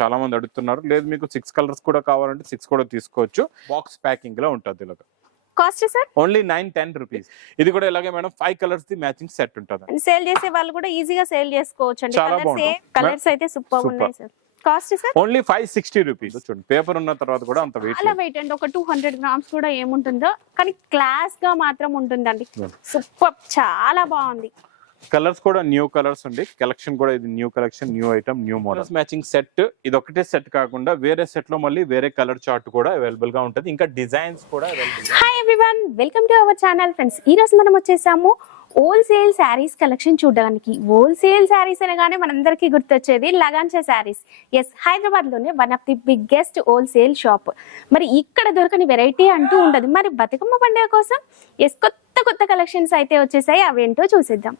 చాలా మంది అడుగుతున్నారు. లేదు మీకు 6 కలర్స్ కూడా కావాలంటే 6 కూడా తీసుకోవచ్చు. బాక్స్ ప్యాకింగ్ లో ఉంటుంది ఇలాగా. Cost sir only 910 rupees. ఇది కూడా ఇలాగే madam 5 colours the matching set ఉంటుంది. సేల్ చేసే వాళ్ళు కూడా ఈజీగా సేల్ చేసుకోవచ్చు అండి. చాలా బాగుంది. కలర్స్ అయితే సూపర్ ఉన్నాయి sir. Cost sir only 560 rupees. చూడండి పేపర్ ఉన్న తర్వాత కూడా అంత వెయిట్ చాలా వెయిట్ అండి. ఒక 200 గ్రామ్స్ కూడా ఏముంటుందో కానీ క్లాస్ గా మాత్రం ఉంటుందండి. సూపర్, చాలా బాగుంది. కలర్స్ కూడా న్యూ కలర్స్ ఉంది. కలెక్షన్ కూడా ఇది new collection, new item, new models matching set. ఇది ఒకటే సెట్ కాకుండా వేరే సెట్ లో మళ్ళీ వేరే కలర్ చార్ట్ కూడా అవైలబుల్ గా ఉంటుంది. ఇంకా డిజైన్స్ కూడా available. Hi everyone, welcome to our channel friends. ఈ రోజు మనం వచ్చేసాము హోల్సేల్ శారీస్ కలెక్షన్ చూడడానికి. హోల్సేల్ శారీస్ అనగానే మనందరికీ గుర్తొచ్చేది లగాన్షా శారీస్. ఎస్, హైదరాబాద్ లోనే one of the biggest wholesale shop. మరి ఇక్కడ దొరకని వెరైటీ అంటూ ఉండదు. మరి బతుకమ్మ పండుగ కోసం ఎస్ కొత్త కొత్త కలెక్షన్స్ అయితే వచ్చేసాయి. అవేంటో చూసేద్దాం.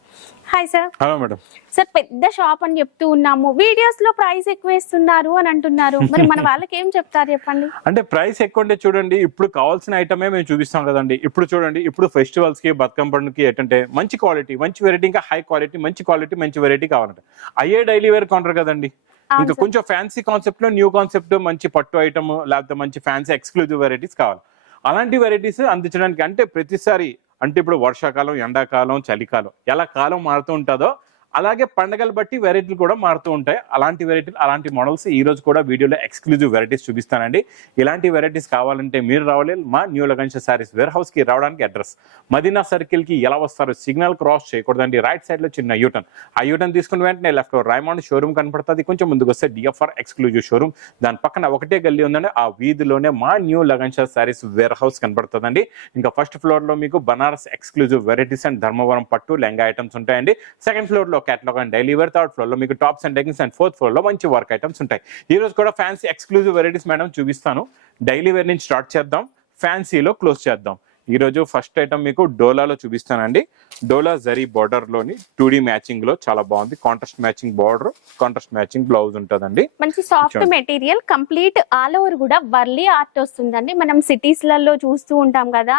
Hi sir. Hello madam. Sir పెద్ద షాప్ అని చెప్తూ ఉన్నాము, వీడియోస్ లో ప్రైస్ ఎక్కువ ఇస్తున్నారు అని అంటున్నారు. మరి మన వాళ్ళకి ఏం చెప్తారు చెప్పండి. అంటే ప్రైస్ ఎక్కువ అంటే చూడండి, ఇప్పుడు కావాల్సిన ఐటమే మేము చూపిస్తాం కదండి. ఇప్పుడు చూడండి, ఇప్పుడు ఫెస్టివల్స్ కి బతుకమ్మ పండుగకి ఏంటంటే మంచి క్వాలిటీ, మంచి వెరైటీ, ఇంకా హై క్వాలిటీ, మంచి క్వాలిటీ, మంచి వెరైటీ కావాలంటే అయ్యే డైలీ వేర్ కౌంటర్ కదండి. ఇంకా కొంచెం ఫ్యాన్సీ కాన్సెప్ట్ లో న్యూ కాన్సెప్ట్, మంచి పట్టు ఐటమ్, లేకపోతే మంచి ఫ్యాన్సీ ఎక్స్క్లూజివ్ వెరైటీస్ కావాలి. అలాంటి వెరైటీస్ అందించడానికి అంటే ప్రతిసారి అంటే ఇప్పుడు వర్షాకాలం, ఎండాకాలం, చలికాలం ఎలా కాలం మారుతూ ఉంటుందో అలాగే పండగలు బట్టి వెరైటీలు కూడా మారుతూ ఉంటాయి. అలాంటి వెరైటీలు, అలాంటి మోడల్స్ ఈ రోజు కూడా వీడియోలో ఎక్స్క్లూజివ్ వెరైటీస్ చూపిస్తానండి. ఇలాంటి వెరైటీస్ కావాలంటే మీరు రావాలి మా న్యూ లగాన్షా శారీస్ వేర్ హౌస్ కి. రావడానికి అడ్రస్ మదీనా సర్కిల్ కి ఎలా వస్తారో సిగ్నల్ క్రాస్ చేయకూడదండి. రైట్ సైడ్ లో చిన్న యూటర్న్, ఆ యూటర్న్ తీసుకున్న వెంటనే లెఫ్ట్ లో రైమండ్ షోరూమ్ కనపడుతుంది. కొంచెం ముందుకు వస్తే డిఎఫ్ఆర్ ఎక్స్క్లూజివ్ షోరూమ్, దాని పక్కన ఒకటే గల్లీ ఉందండి. ఆ వీధిలోనే మా న్యూ లగాన్షా శారీస్ వేర్ హౌస్ కనపడుతుందండి. ఇంకా ఫస్ట్ ఫ్లోర్ లో మీకు Banaras exclusive varieties and Dharmavaram పట్టు లెంగా ఐటమ్స్ ఉంటాయండి. సెకండ్ ఫ్లోర్ లో catalogue and daily wear, third floor లో మీకు tops and leggings, and fourth floor లో మంచి వర్క్ ఐటమ్స్ ఉంటాయి. ఈ రోజు కూడా ఫ్యాన్సీ ఎక్స్క్లూజివ్ వెరైటీస్ మేడం చూపిస్తాను. డైలీ వేర్ నుంచి స్టార్ట్ చేద్దాం, ఫ్యాన్సీలో క్లోజ్ చేద్దాం. ఈ రోజు ఫస్ట్ ఐటమ్ మీకు డోలాలో చూపిస్తానండి. డోలా జరీ బార్డర్ లోని 2D మ్యాచింగ్ లో చాలా బాగుంది. Contrast matching border, contrast matching blouse ఉంటుందండి. మంచి soft material, complete all over కూడా వర్లీ ఆర్ట్ వస్తుందండి. మనం సిటీస్ లలో చూస్తూ ఉంటాం కదా,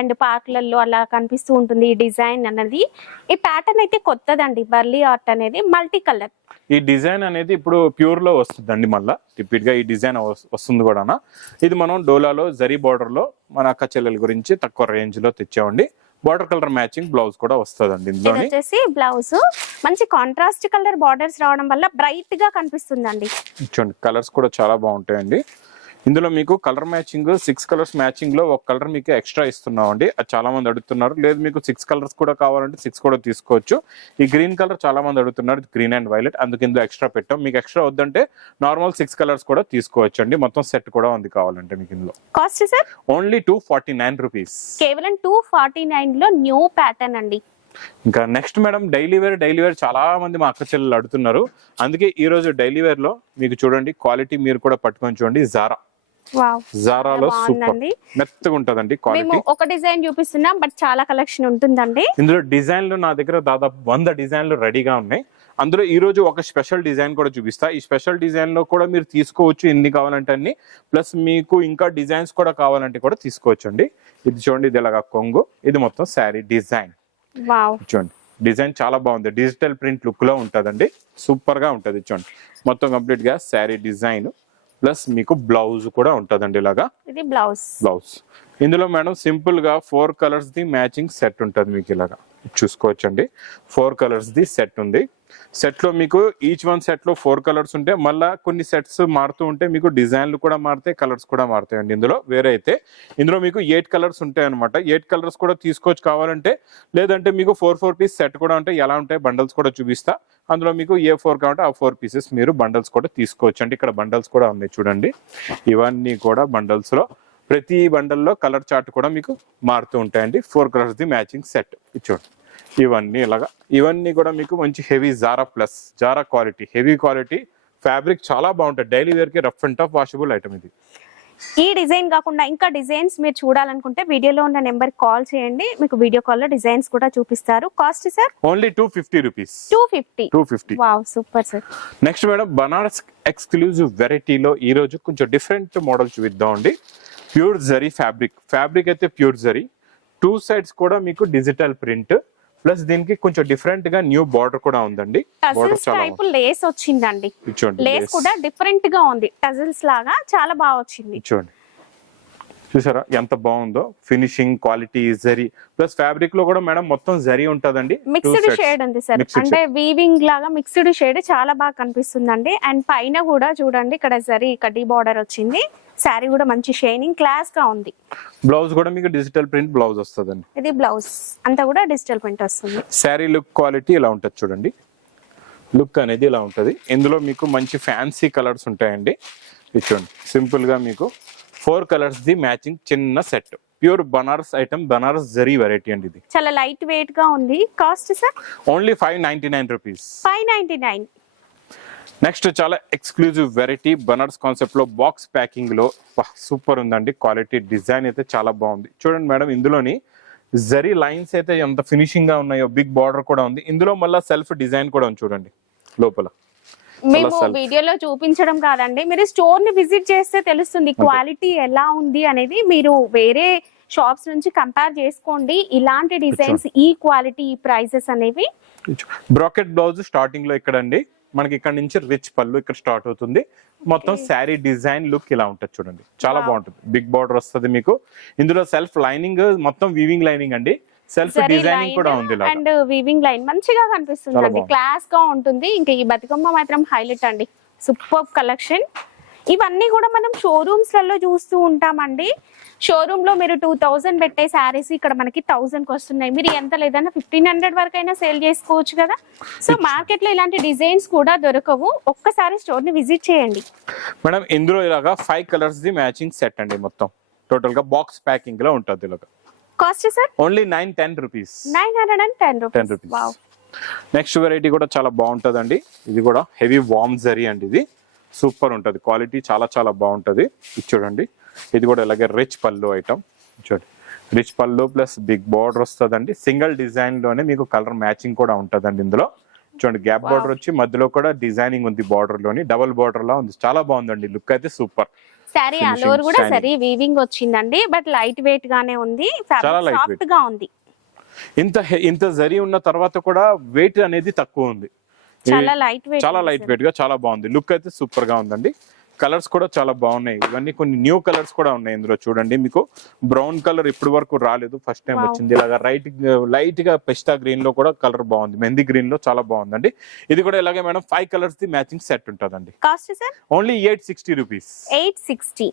అండ్ పార్క్లలో అలా కనిపిస్తూ ఉంటుంది ఈ డిజైన్ అనేది. ఈ ప్యాటర్న్ అయితే కొత్తదండి. వర్లీ ఆర్ట్ అనేది మల్టీ కలర్. ఈ డిజైన్ అనేది ఇప్పుడు ప్యూర్ లో వస్తుందండి. మళ్ళీ రిపీట్ గా ఈ డిజైన్ వస్తుంది కూడా. ఇది మనం డోలాలో జరీ బార్డర్ లో మన అక్క చెల్లెల గురించి తక్కువ రేంజ్ లో తెచ్చామండి. బార్డర్ కలర్ మ్యాచింగ్ బ్లౌజ్ కూడా వస్తుందండి. ఇందులో వచ్చేసి బ్లౌజ్ మంచి కాంట్రాస్ట్ కలర్ బార్డర్స్ రావడం వల్ల బ్రైట్ గా కనిపిస్తుందండి. చూడండి కలర్స్ కూడా చాలా బాగుంటాయండి. ఇందులో మీకు కలర్ మ్యాచింగ్ 6 కలర్స్ మ్యాచింగ్ లో ఒక కలర్ మీకు ఎక్స్ట్రా ఇస్తున్నామండి. అది చాలా మంది అడుగుతున్నారు. లేదు మీకు 6 కలర్స్ కూడా కావాలంటే 6 కూడా తీసుకోవచ్చు. ఈ గ్రీన్ కలర్ చాలా మంది అడుగుతున్నారు, గ్రీన్ అండ్ వైలెట్, అందుకు ఇందులో ఎక్స్ట్రా పెట్టాం. మీకు ఎక్స్ట్రా వద్దంటే నార్మల్ 6 కలర్స్ కూడా తీసుకోవచ్చు అండి. మొత్తం సెట్ కూడా ఉంది కావాలంటే మీకు. ఇందులో కాస్ట్ సార్ ఓన్లీ 249 రూపీస్. కేవలం 249 లో న్యూ ప్యాటర్న్ అండి. ఇంకా నెక్స్ట్ మేడం డైలీ వేర్ చాలా మంది మా అక్క చెల్లెలు అడుగుతున్నారు. అందుకే ఈ రోజు డైలీ వేర్ లో మీకు చూడండి క్వాలిటీ మీరు కూడా పట్టుకొని చూడండి. జారాలో సూపర్ మెత్తగా ఉంటదండి క్వాలిటీ. ఒక డిజైన్ చూపిస్తున్నాం బట్ చాలా కలెక్షన్ ఉంటుందండి. ఇందులో డిజైన్లు నా దగ్గర దాదాపు 100 డిజైన్లు రెడీగా ఉన్నాయి. అందులో ఈ రోజు ఒక స్పెషల్ డిజైన్ కూడా చూపిస్తా. ఈ స్పెషల్ డిజైన్ లో కూడా మీరు తీసుకోవచ్చు ఎన్ని కావాలంటే అన్ని. ప్లస్ మీకు ఇంకా డిజైన్స్ కూడా కావాలంటే కూడా తీసుకోవచ్చు అండి. ఇది చూడండి, ఇది ఇలాగా కొంగు, ఇది మొత్తం శారీ డిజైన్. చూడండి డిజైన్ చాలా బాగుంది. డిజిటల్ ప్రింట్ లుక్ లో ఉంటదండి. సూపర్ గా ఉంటది. చూడండి మొత్తం కంప్లీట్ గా శారీ డిజైన్ ప్లస్ మీకు బ్లౌజ్ కూడా ఉంటదండి. ఇలాగా ఇది బ్లౌజ్. ఇందులో మేడం సింపుల్ గా 4 కలర్స్ ది మ్యాచింగ్ సెట్ ఉంటది మీకు. ఇలాగా చూసుకోవచ్చండి. 4 కలర్స్ ది సెట్ ఉంది. సెట్ లో మీకు ఈచ్ వన్ సెట్ లో 4 కలర్స్ ఉంటాయి. మళ్ళా కొన్ని సెట్స్ మారుతూ ఉంటే మీకు డిజైన్లు కూడా మారుతాయి, కలర్స్ కూడా మారుతాయండి. ఇందులో వేరే అయితే ఇందులో మీకు 8 కలర్స్ ఉంటాయి అనమాట. 8 కలర్స్ కూడా తీసుకోవచ్చు కావాలంటే. లేదంటే మీకు 4 పీస్ సెట్ కూడా ఉంటాయి. ఎలా ఉంటాయి బండల్స్ కూడా చూపిస్తా. అందులో మీకు ఏ 4 కావాలంటే ఆ 4 పీసెస్ మీరు బండల్స్ కూడా తీసుకోవచ్చు అండి. ఇక్కడ బండల్స్ కూడా ఉన్నాయి చూడండి. ఇవన్నీ కూడా బండల్స్ లో ప్రతి బండల్లో కలర్ చార్ట్ కూడా మీకు మారుతూ ఉంటాయండి. 4 కలర్స్ ది మ్యాచింగ్ సెట్ చూడండి. ఇవన్నీ ఇలాగా, ఇవన్నీ కూడా మీకు మంచి heavy Zara quality, heavy quality fabric చాలా బాగుంటుంది. డైలీ వేర్ కి rough and tough washable item ఇది. ఈ డిజైన్ కాకుండా ఇంకా డిజైన్స్ మీరు చూడాలనుకుంటే వీడియోలో ఉన్న నెంబర్ కాల్ చేయండి. మీకు వీడియో కాల్ లో డిజైన్స్ కూడా చూపిస్తారు. Cost sir only 250 rupees. 250. Wow super sir. Next madam Banaras exclusive వెరైటీలో ఈ రోజు కొంచెం డిఫరెంట్ మోడల్ చూపిద్దాం అండి. ప్యూర్ జరీ ఫ్యాబ్రిక్ అయితే ప్యూర్ జరీ, 2 సైడ్స్ కూడా మీకు డిజిటల్ ప్రింట్, ప్లస్ దీనికి కొంచెం డిఫరెంట్ గా న్యూ బార్డర్ కూడా ఉందండి. బార్డర్ టజిల్స్ చాలా టైప్ లేస్ వచ్చిందండి. చూడండి లేస్ కూడా డిఫరెంట్ గా ఉంది, టజిల్స్ లాగా చాలా బాగా వచ్చింది. చూడండి చూసారా ఎంత బాగుందో finishing quality zari plus fabric లో కూడా మేడం మొత్తం జరీ ఉంటదండి. మిక్స్డ్ షేడ్ ఉంది సార్, అంటే వీవింగ్ లాగా మిక్స్డ్ షేడ్ చాలా బాగా కనిపిస్తుందండి. అండ్ పైన కూడా చూడండి ఇక్కడ జరీ కడ్డీ బార్డర్ వచ్చింది. శారీ కూడా మంచి షైనింగ్ క్లాస్ గా ఉంది. బ్లౌజ్ కూడా మీకు డిజిటల్ ప్రింట్ బ్లౌజ్ వస్తుందండి. ఇది బ్లౌజ్ అంతా కూడా డిజిటల్ ప్రింట్ వస్తుంది. శారీ లుక్ క్వాలిటీ ఇలా ఉంటుంది చూడండి, లుక్ అనేది ఇలా ఉంటది. ఇందులో మీకు మంచి ఫ్యాన్సీ కలర్స్ ఉంటాయండి. ఇది చూడండి సింపుల్ గా మీకు 4 కలర్స్ ది మ్యాచింగ్ చిన్న set, pure Banaras item, Banaras zari variety అండి. ఇది చాలా లైట్ వెయిట్ గా ఉంది. Cost sir only 599 rupees. 599. Next చాలా ఎక్స్క్లూజివ్ వెరైటీ బనారస్ కాన్సెప్ట్ లో బాక్స్ ప్యాకింగ్ లో సూపర్ ఉందండి. క్వాలిటీ డిజైన్ అయితే చాలా బాగుంది. చూడండి మేడం ఇందులోని జరీ లైన్స్ అయితే ఎంత ఫినిషింగ్ గా ఉన్నాయో, బిగ్ బార్డర్ కూడా ఉంది. ఇందులో మళ్ళీ సెల్ఫ్ డిజైన్ కూడా ఉంది చూడండి లోపల. మేము వీడియోలో చూపించడం కాదండి, మీరు స్టోర్ ని విజిట్ చేస్తే తెలుస్తుంది క్వాలిటీ ఎలా ఉంది అనేది. మీరు వేరే షాప్స్ నుంచి కంపేర్ చేసుకోండి. ఇలాంటి డిజైన్స్, ఈ క్వాలిటీ, ఈ ప్రైసెస్ అనేవి. బ్రాకెట్ బ్లౌజ్ స్టార్టింగ్ లో ఇక్కడ అండి మనకి ఇక్కడ నుంచి రిచ్ పళ్ళు ఇక్కడ స్టార్ట్ అవుతుంది. మొత్తం శారీ డిజైన్ లుక్ ఇలా ఉంటుంది చూడండి, చాలా బాగుంటుంది. బిగ్ బార్డర్ వస్తుంది మీకు. ఇందులో సెల్ఫ్ లైనింగ్ మొత్తం వీవింగ్ లైనింగ్ అండి, సెల్ఫ్ డిజైనింగ్ కూడా ఉంది అండ్ వీవింగ్ లైన్ మంచిగా కనిపిస్తుంది అండి, క్లాస్ గా ఉంటుంది. ఇంకా ఈ బతుకమ్మ మాత్రం హైలైట్ అండి, సూపర్ కలెక్షన్. ఇవన్నీ కూడా మనం షోరూమ్స్ లలో చూస్తూ ఉంటామండి. షోరూమ్ లో మీరు 2000 పెట్టే శారీస్ ఇక్కడ మనకి 1000 కి వస్తున్నాయి. మీరు ఎంత లేదన్నా 1500 వరకు అయినా సేల్ చేసుకోవచ్చు కదా. సో మార్కెట్ లో ఇలాంటి డిజైన్స్ కూడా దొరకవు. ఒక్కసారి స్టోర్ ని విజిట్ చేయండి మేడం. ఇందులో ఇలాగా 5 కలర్స్ ది మ్యాచింగ్ సెట్ అండి, మొత్తం టోటల్ గా బాక్స్ ప్యాకింగ్ లో ఉంటుంది. ఇలాగా cost sir only 910 rupees. 910 rupees. Wow. Next variety కూడా చాలా బాగుంటదండి. ఇది కూడా హెవీ వార్మ్ జరీ అండి. ఇది సూపర్ ఉంటది, క్వాలిటీ చాలా చాలా బాగుంటది. ఇది చూడండి, ఇది కూడా ఇలాగే రిచ్ పళ్ళు ఐటమ్. చూడండి రిచ్ పళ్ళు ప్లస్ బిగ్ బార్డర్ వస్తుందండి. సింగిల్ డిజైన్ లోనే మీకు కలర్ మ్యాచింగ్ కూడా ఉంటదండి. ఇందులో చూడండి గ్యాప్ బార్డర్ వచ్చి మధ్యలో కూడా డిజైనింగ్ ఉంది, బార్డర్ లోని డబుల్ బార్డర్ లా ఉంది. చాలా బాగుందండి, లుక్ అయితే సూపర్. సారీ అలోర్ కూడా సరీ వీవింగ్ వచ్చిందండి, బట్ లైట్ వెయిట్ గానే ఉంది, సాఫ్ట్ గా ఉంది. ఇంత జరీ ఉన్న తర్వాత కూడా వెయిట్ అనేది తక్కువ ఉంది, చాలా లైట్ వెయిట్ గా చాలా బాగుంది. లుక్ అయితే సూపర్ గా ఉందండి. కలర్స్ కూడా చాలా బాగున్నాయి. ఇవన్నీ కొన్ని న్యూ కలర్స్ కూడా ఉన్నాయి ఇందులో. చూడండి మీకు బ్రౌన్ కలర్ ఇప్పటి వరకు రాలేదు, ఫస్ట్ టైం వచ్చింది. ఇలాగా లైట్ గా పెస్టా గ్రీన్ లో కూడా కలర్ బాగుంది, మెహందీ గ్రీన్ లో చాలా బాగుందండి. ఇది కూడా ఇలాగే madam 5 colours the matching set ఉంటుందండి. Cost sir only 860 rupees. 860.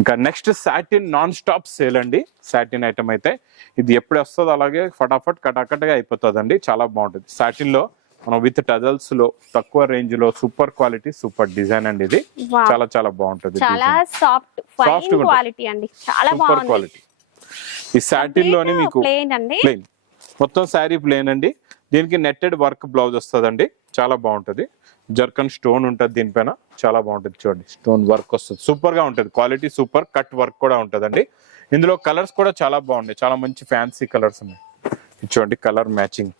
ఇంకా next satin non stop sale అండి. సాటిన్ ఐటమ్ అయితే ఇది ఎప్పుడు వస్తుందో అలాగే ఫటాఫట్ కటాకట్గా అయిపోతుందండి, చాలా బాగుంటుంది. సాటిన్ లో మనం విత్ టజల్స్ లో తక్కువ రేంజ్ లో సూపర్ క్వాలిటీ, సూపర్ డిజైన్ అండి. ఇది చాలా చాలా బాగుంటుంది, చాలా సాఫ్ట్ ఫైన్ క్వాలిటీ అండి, చాలా బాగుంది క్వాలిటీ. ఈ సాటిన్ లోని మీకు ప్లెయిన్ అండి, ప్లెయిన్ మొత్తం శారీ ప్లెయిన్ అండి. దీనికి నెట్టెడ్ వర్క్ బ్లౌజ్ వస్తుందండి, చాలా బాగుంటది. జర్కన్ స్టోన్ ఉంటుంది దీనిపైన, చాలా బాగుంటుంది. చూడండి స్టోన్ వర్క్ వస్తుంది, సూపర్ గా ఉంటుంది. క్వాలిటీ సూపర్, కట్ వర్క్ కూడా ఉంటుందండి. ఇందులో కలర్స్ కూడా చాలా బాగున్నాయి, చాలా మంచి ఫ్యాన్సీ కలర్స్ ఉన్నాయి. చూడండి కలర్ మ్యాచింగ్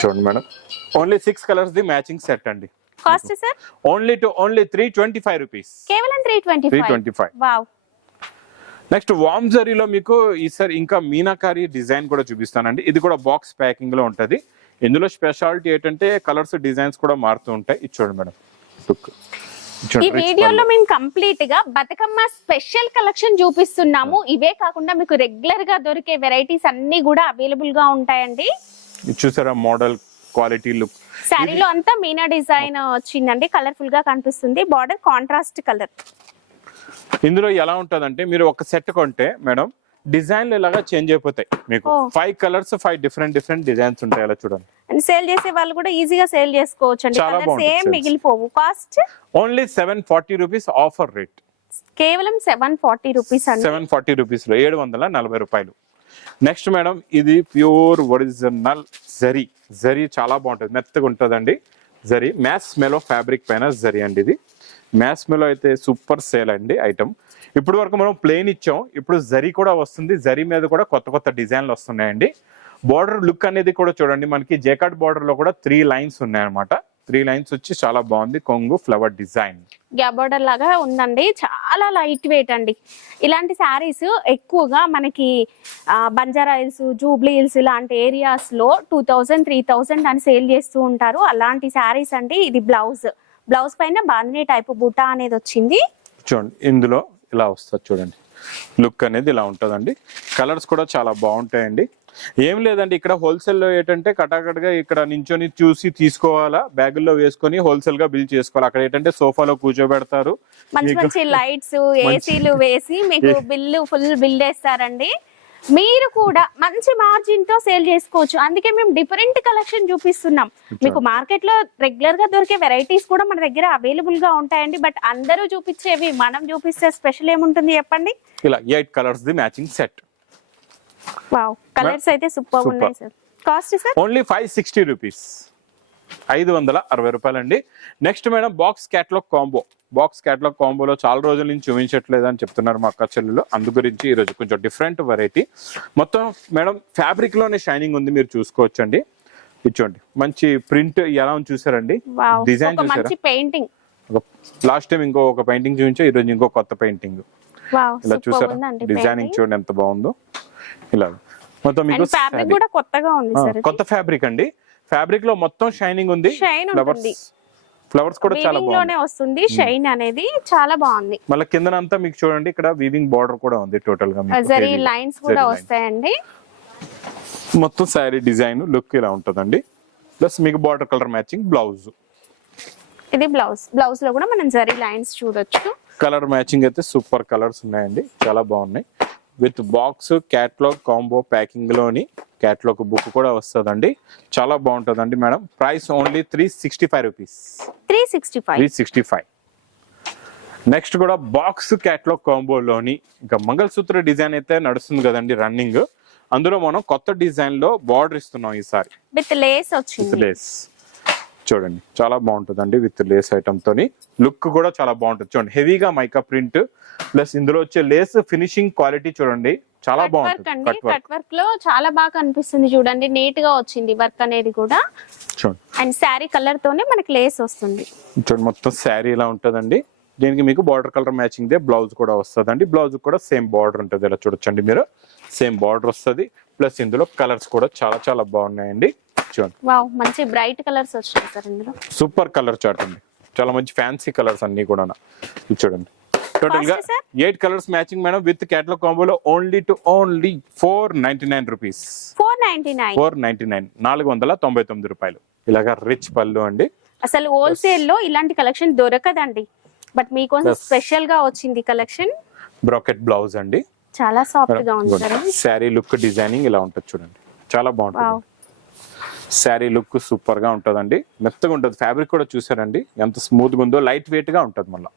చూడండి madam. Only 6 colours the matching set అండి. Cost sir only 325 rupees. కేవలం 325. వావ్. నెక్స్ట్ వామ్ జరీలో మీకు ఈసారి ఇంకా మీనాకారి డిజైన్ కూడా చూపిస్తానండి. ఇది కూడా బాక్స్ ప్యాకింగ్ లో ఉంటది. ఇందులో స్పెషాలిటీ ఏంటంటే కలర్స్ డిజైన్స్ కూడా మారుతూ ఉంటాయి. ఇది చూడండి మేడం, ఈ వీడియోలో మేము కంప్లీట్ గా బతుకమ్మ స్పెషల్ కలెక్షన్ చూపిస్తున్నాము. ఇవే కాకుండా మీకు రెగ్యులర్ గా దొరికే వెరైటీస్ అన్ని కూడా అవైలబుల్ గా ఉంటాయండి. చూసారా మోడల్ క్వాలిటీ లుక్. శారీలో అంతా మీనా డిజైన్ వచ్చిందండి, కలర్ఫుల్ గా కనిపిస్తుంది. Border contrast colour. ఇందులో ఎలా ఉంటదంటే మీరు ఒక సెట్ కొంటే మేడం డిజైన్లు ఇలాగా చేంజ్ అయిపోతాయి. మీకు 5 కలర్స్ 5 డిఫరెంట్ డిజైన్స్ ఉంటాయి. అలా చూడండి, సేల్ చేసే వాళ్ళు కూడా ఈజీగా సేల్ చేసుకోవచ్చు అండి, కలర్స్ ఏం మిగిలిపోవు. Cost only 740 rupees. Offer rate కేవలం 740 రూపీస్ అండి. 740 రూపీస్ లో 740 రూపాయలు. నెక్స్ట్ మేడం ఇది ప్యూర్ ఒరిజినల్ జరీ చాలా బాగుంటుంది, మెత్తగా ఉంటుందండి. జరీ మ్యాస్ మెలో ఫ్యాబ్రిక్ పైన జరీ అండి. ఇది మ్యాస్ మెలో అయితే సూపర్ సేల్ అండి ఐటమ్. ఇప్పుడు వరకు మనం ప్లెయిన్ ఇచ్చాం, ఇప్పుడు జరీ కూడా వస్తుంది. జరీ మీద కూడా కొత్త డిజైన్లు వస్తున్నాయండి. బార్డర్ లుక్ అనేది కూడా చూడండి, మనకి జేకార్డ్ బార్డర్ లో కూడా 3 లైన్స్ ఉన్నాయన్నమాట. 3 లైన్స్ వచ్చి చాలా బాగుంది. కొంగు ఫ్లవర్ డిజైన్, గ్యాప్ బోర్డర్ లాగా ఉందండి. చాలా లైట్ వెయిట్ అండి. ఇలాంటి శారీస్ ఎక్కువగా మనకి బంజారా హిల్స్, జూబ్లీ హిల్స్ ఇలాంటి ఏరియాస్ లో 2000, 3000 అని సేల్ చేస్తూ ఉంటారు. అలాంటి శారీస్ అండి. ఇది బ్లౌజ్ పైన బాందిని టైప్ బూటా అనేది వచ్చింది. చూడండి ఇందులో ఇలా వస్తుంది చూడండి. లుక్ అనేది ఇలా ఉంటుందండి. కలర్స్ కూడా చాలా బాగుంటాయండి. ఏం లేదండి, ఇక్కడ హోల్సేల్ లో ఏంటంటే కటాకట్గా ఇక్కడ నించొని చూసి తీసుకోవాలా, బ్యాగుల్లో వేసుకొని హోల్సేల్ గా బిల్ చేసుకోవాలి. అక్కడ ఏంటంటే సోఫాలో కూర్చోబెడతారు, మంచి మంచి లైట్స్, ఏసీలు వేసి మీకు ఫుల్ బిల్ వేస్తారండి. మీరు కూడా మంచి మార్జిన్ తో సేల్ చేసుకోవచ్చు. అందుకే మేము డిఫరెంట్ కలెక్షన్ చూపిస్తున్నాం. మీకు మార్కెట్ లో రెగ్యులర్ గా దొరికే వెరైటీస్ కూడా మన దగ్గర అవైలబుల్ గా ఉంటాయండి. బట్ అందరూ చూపించేవి మనం చూపిస్తే స్పెషల్ ఏముంటుంది చెప్పండి. ఇలా 8 colours the matching set. Wow, colours అయితే సూపర్ ఉన్నాయి sir. Cost sir only 560 rupees, 560 రూపాయలండి. Next madam box catalogue combo. Box catalogue కాంబోలో చాలా రోజుల నుంచి చూపించట్లేదు అని చెప్తున్నారు మా అక్క చెల్లెలు. అందు గురించి ఈరోజు కొంచెం డిఫరెంట్ వెరైటీ. మొత్తం మేడం ఫ్యాబ్రిక్ లోనే షైనింగ్ ఉంది, మీరు చూసుకోవచ్చండి. ఇచ్చోండి మంచి ప్రింట్ ఎలా ఉంది చూసారండి, డిజైన్ చూసారా. పెయింటింగ్ లాస్ట్ టైం ఒక పెయింటింగ్ చూపించా, ఈ రోజు ఇంకో కొత్త పెయింటింగ్. ఇలా చూసారా, డిజైనింగ్ చూడండి ఎంత బాగుందో. ఇలా మొత్తం మీకు ఫ్యాబ్రిక్ కూడా కొత్తగా ఉంది సార్. కొత్త ఫ్యాబ్రిక్ అండి. ఫ్యాబ్రిక్ లో మొత్తం షైనింగ్ ఉంది. ఫ్లవర్స్ కూడా చాలా బాగుంది వస్తుంది. షైన్ అనేది చాలా బాగుంది. మళ్ళీ కిందనంతా మీకు చూడండి ఇక్కడ వీవింగ్ బార్డర్ కూడా ఉంది. టోటల్ గా జరీ లైన్స్ కూడా వస్తాయండి. మొత్తం శారీ డిజైన్ లుక్ ఇలా ఉంటదండి. ప్లస్ మీకు బార్డర్ కలర్ మ్యాచింగ్ బ్లౌజ్. ఇది బ్లౌజ్ లో కూడా మనం జరీ లైన్స్ చూడొచ్చు. కలర్ మ్యాచింగ్ అయితే సూపర్ కలర్స్ ఉన్నాయండి, చాలా బాగున్నాయి. With box catalogue combo packing లోని క్యాటలాగ్ బుక్ కూడా వస్తుందండి. చాలా బాగుంటుందండి madam. Price only 365 rupees. 365. Next కూడా బాక్స్ క్యాటలాగ్ కాంబోలోని ఇంకా మంగళసూత్ర డిజైన్ అయితే నడుస్తుంది కదండి రన్నింగ్. అందులో మనం కొత్త డిజైన్ లో బార్డర్ ఇస్తున్నాం ఈసారి. విత్ లేస్ వచ్చింది. విత్ లేస్ చూడండి చాలా బాగుంటుందండి. విత్ లేస్ ఐటమ్ తోని లుక్ కూడా చాలా బాగుంటుంది. చూడండి హెవీగా మైకా ప్రింట్ ప్లస్ ఇందులో వచ్చే లేస్ ఫినిషింగ్ క్వాలిటీ చూడండి చాలా బాగుంటుంది. కట్ వర్క్ లో చాలా బాగా కనిపిస్తుంది చూడండి. నీట్ గా వచ్చింది వర్క్ అనేది కూడా. చూడండి అండ్ శారీ కలర్ తోనే మనకి లేస్ వస్తుంది. చూడండి మొత్తం శారీ ఇలా ఉంటదండి. దీనికి మీకు border colour matching they blouse కూడా వస్తుందండి. బ్లౌజ్ కూడా సేమ్ బార్డర్ ఉంటుంది. ఇలా చూడొచ్చండి మీరు, సేమ్ బార్డర్ వస్తుంది. ప్లస్ ఇందులో కలర్స్ కూడా చాలా చాలా బాగున్నాయండి. చూడండి వావ్, మంచి బ్రైట్ కలర్స్ వచ్చాయి సార్ ఇందులో. సూపర్ కలర్ చార్ట్ అండి, చాలా మంచి ఫ్యాన్సీ కలర్స్ అన్ని కూడా. చూడండి టోటల్ గా 8 colours matching madam with catalogue కాంబోలో ఓన్లీ 499 రూపీస్. 499 499 రూపాయలు. ఇలాగా రిచ్ పళ్ళు అండి. అసలు హోల్సేల్ లో ఇలాంటి కలెక్షన్ దొరకదండి. బట్ మీకోసం స్పెషల్ గా వచ్చింది కలెక్షన్. బ్రాకెట్ బ్లౌజ్ అండి, చాలా సాఫ్ట్ గా ఉంది సార్. శారీ లుక్ డిజైనింగ్ ఇలా ఉంటుంది చూడండి, చాలా బాగుంటుంది. శారీ లుక్ సూపర్ గా ఉంటుందండి. మెత్తగా ఉంటుంది. ఫ్యాబ్రిక్ కూడా చూసారండి ఎంత స్మూత్ గా ఉందో. లైట్ వెయిట్ గా ఉంటుంది. మళ్ళీ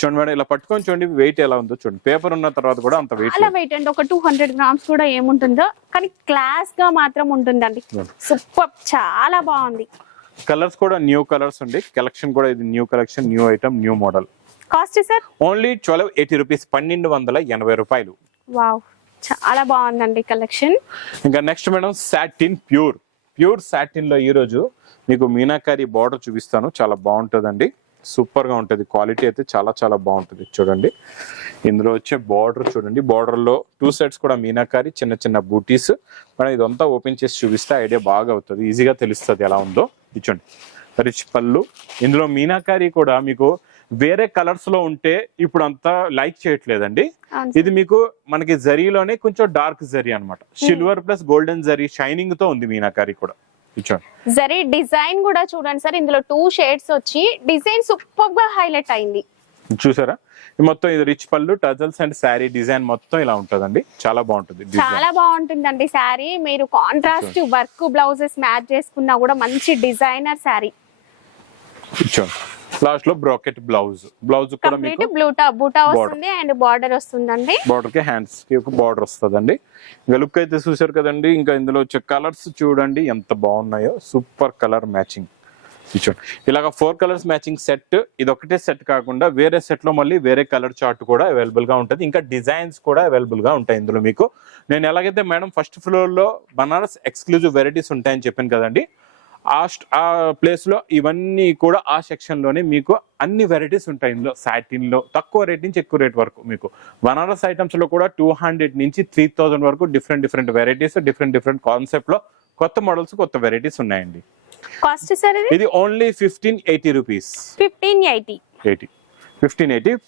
చూడండి మేడం ఇలా పట్టుకొని చూడండి వెయిట్ ఎలా ఉందో చూడండి. పేపర్ ఉన్న తర్వాత కూడా అంత వెయిట్ చాలా వెయిట్ అండి. ఒక 200 గ్రామ్స్ కూడా ఏముంటుందో, కానీ క్లాస్ గా మాత్రం ఉంటుందండి. సూపర్, చాలా బాగుంది. కలర్స్ కూడా న్యూ కలర్స్ అండి. కలెక్షన్ కూడా ఇది new collection, new item, new model. Cost sir only 1280 rupees, 1280 రూపాయలు. వావ్, చాలా బాగుందండి కలెక్షన్. ఇంకా next madam satin pure satin లో ఈ రోజు మీకు మీనాకారి బార్డర్ చూపిస్తాను. చాలా బాగుంటుందండి, సూపర్ గా ఉంటుంది. క్వాలిటీ అయితే చాలా చాలా బాగుంటుంది. చూడండి ఇందులో వచ్చే బార్డర్ చూడండి. బార్డర్ లో 2 సెట్స్ కూడా మీనాకారి, చిన్న చిన్న బూటీస్. మనం ఇదంతా ఓపెన్ చేసి చూపిస్తే ఐడియా బాగా అవుతుంది, ఈజీగా తెలుస్తుంది ఎలా ఉందో. ఇచ్చండి రిచ్ పళ్ళు. ఇందులో మీనాకారి కూడా మీకు వేరే కలర్స్ లో ఉంటే ఇప్పుడు అంతా లైక్ చేయట్లేదండి. ఇది మీకు మనకి జరీలోనే కొంచెం డార్క్ జరీ అన్నమాట. Silver plus golden zari shining తో ఉంది మీనాకారి కూడా. జరీ డిజైన్ కూడా చూడండి సార్. ఇందులో 2 షేడ్స్ వచ్చి డిజైన్ సూపర్ గా హైలైట్ అయింది. చూసారా మొత్తం ఇది రిచ్ పళ్ళు, టజల్స్ అండ్ శారీ డిజైన్ మొత్తం ఇలా ఉంటదండి. చాలా బాగుంటుంది, చాలా బాగుంటుందండి శారీ. మీరు కాంట్రాస్ట్ వర్క్ బ్లౌజెస్ మ్యాచ్ చేసుకున్నా కూడా మంచి డిజైనర్ శారీ. లాస్ట్ లో బ్రాకెట్ బ్లౌజ్ కూడా మీకు బూటా వస్తుంది అండ్ బార్డర్ వస్తుందండి. బార్డర్ కి హ్యాండ్స్ కి ఒక బార్డర్ వస్తుందండి. ఇంకా లుక్ అయితే చూసారు కదండి. ఇంకా ఇందులో వచ్చే కలర్స్ చూడండి ఎంత బాగున్నాయో. Super colour matching. ఇలాగా 4 కలర్స్ మ్యాచింగ్ సెట్. ఇది ఒకటే సెట్ కాకుండా వేరే సెట్ లో మళ్ళీ వేరే కలర్ చార్ట్ కూడా అవైలబుల్ గా ఉంటుంది. ఇంకా డిజైన్స్ కూడా అవైలబుల్ గా ఉంటాయి ఇందులో మీకు. నేను ఎలాగైతే మేడం ఫస్ట్ ఫ్లోర్ లో బనారస్ ఎక్స్క్లూజివ్ వెరైటీస్ ఉంటాయని చెప్పాను కదండి, ఆ ప్లేస్ లో ఇవన్నీ కూడా ఆ సెక్షన్ లోనే మీకు అన్ని వెరైటీస్ ఉంటాయి. ఇందులో సాటిన్ లో తక్కువ రేట్ నుంచి ఎక్కువ రేట్ వరకు మీకు బనారస్ ఐటమ్స్ లో కూడా 200 నుంచి 3000 వరకు డిఫరెంట్ వెరైటీస్, డిఫరెంట్ కాన్సెప్ట్ లో కొత్త మోడల్స్, కొత్త వెరైటీస్ ఉన్నాయండి. కాస్ట్ సార్ ఇది ఓన్లీ 1580 రూపీస్. 1580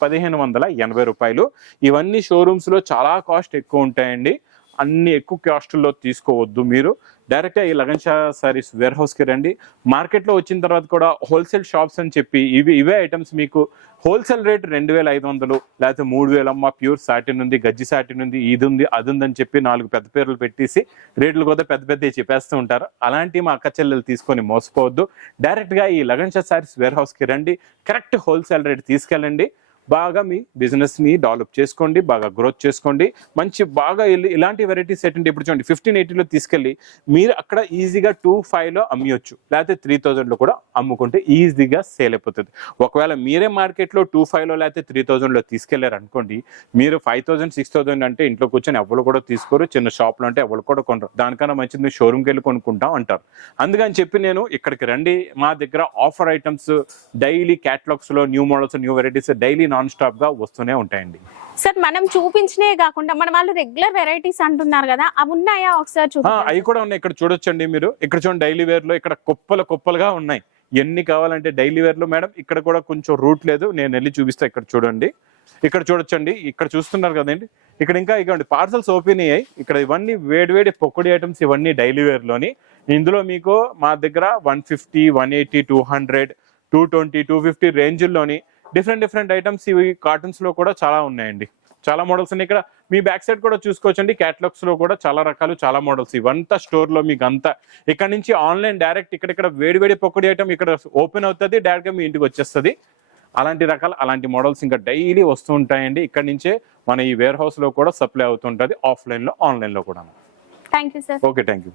1580 రూపాయలు. ఇవన్నీ షోరూమ్స్ లో చాలా కాస్ట్ ఎక్కువ ఉంటాయండి. అన్ని ఎక్కువ కాస్ట్లో తీసుకోవద్దు. మీరు డైరెక్ట్గా ఈ లగన్ షా సారీస్ వేర్ హౌస్కి రండి. మార్కెట్లో వచ్చిన తర్వాత కూడా హోల్సేల్ షాప్స్ అని చెప్పి ఇవే ఐటమ్స్ మీకు హోల్సేల్ రేట్ 2500 లేకపోతే 3000 అమ్మ, ప్యూర్ సాటిన్ ఉంది, గజ్జి సాటిన్ ఉంది, ఇది ఉంది, అది ఉంది అని చెప్పి 4 పెద్ద పేర్లు పెట్టేసి రేట్లు కూడా పెద్ద చెప్పేస్తూ ఉంటారు. అలాంటి మా అక్క చెల్లెలు తీసుకొని మోసపోవద్దు. డైరెక్ట్గా ఈ లగన్ షా సారీస్ వేర్ హౌస్కి రండి. కరెక్ట్ హోల్సేల్ రేట్ తీసుకెళ్ళండి. బాగా మీ బిజినెస్ ని డెవలప్ చేసుకోండి, బాగా గ్రోత్ చేసుకోండి. మంచి బాగా ఇలాంటి వెరైటీస్ ఏంటంటే ఇప్పుడు చూడండి 1580లో తీసుకెళ్ళి మీరు అక్కడ ఈజీగా 2500లో అమ్మియొచ్చు, లేకపోతే 3000లో కూడా అమ్ముకుంటే ఈజీగా సేల్ అయిపోతుంది. ఒకవేళ మీరే మార్కెట్లో 2500లో లేకపోతే 3000లో తీసుకెళ్లారు అనుకోండి, మీరు 5000 6000 అంటే ఇంట్లో కూర్చొని ఎవరు కూడా తీసుకోరు. చిన్న షాప్లో అంటే ఎవరు కూడా కొనరు. దానికన్నా మంచిది మీరు షోరూమ్కి వెళ్ళి కొనుక్కుంటాం అంటారు. అందుకని చెప్పి నేను ఇక్కడికి రండి. మా దగ్గర ఆఫర్ ఐటమ్స్ డైలీ క్యాటలాగ్స్ లో new models, new varieties daily non stop గా వస్తూనే ఉంటాయండి. సార్ మనం చూపించినే కాకుండా మన వాళ్ళు రెగ్యులర్ వెరైటీస్ అంటున్నారు కదా, అవి ఉన్నాయా ఒకసారి చూపించండి. అవి కూడా ఉన్నాయి. ఇక్కడ చూడొచ్చండి మీరు. ఇక్కడ చూడండి డైలీ వేర్ లో ఇక్కడ కుప్పలుగా ఉన్నాయి. ఎన్ని కావాలంటే డైలీ వేర్ లో మేడం. ఇక్కడ కూడా కొంచెం రూట్ లేదు, నేను వెళ్ళి చూపిస్తా. ఇక్కడ చూడండి, ఇక్కడ చూడొచ్చండి. ఇక్కడ చూస్తున్నారు కదండి. ఇక్కడ ఇంకా ఇవ్వండి పార్సల్స్ ఓపెన్ అయ్యాయి. ఇక్కడ ఇవన్నీ వేడి పొక్కుడి ఐటమ్స్, ఇవన్నీ డైలీ వేర్ లోని. ఇందులో మీకు మా దగ్గర 150, 180, 200, 220, 250 రేంజ్లోని డిఫరెంట్ ఐటమ్స్ ఇవి కాటన్స్ లో కూడా చాలా ఉన్నాయండి. చాలా మోడల్స్ ఉన్నాయి. ఇక్కడ మీ బ్యాక్ సైడ్ కూడా చూసుకోవచ్చండి. క్యాటలాగ్స్ లో కూడా చాలా రకాలు, చాలా మోడల్స్. ఇవంతా స్టోర్ లో మీకు అంతా ఇక్కడ నుంచి ఆన్లైన్ డైరెక్ట్ ఇక్కడ వేడి పొక్కడి ఐటమ్ ఇక్కడ ఓపెన్ అవుతుంది, డైరెక్ట్ గా మీ ఇంటికి వచ్చేస్తుంది. అలాంటి మోడల్స్ ఇంకా డైలీ వస్తూ ఉంటాయండి. ఇక్కడ నుంచే మన ఈ వేర్ హౌస్ లో కూడా సప్లై అవుతుంటది, ఆఫ్లైన్ లో, ఆన్లైన్ లో కూడా. Thank you sir. Okay, thank you.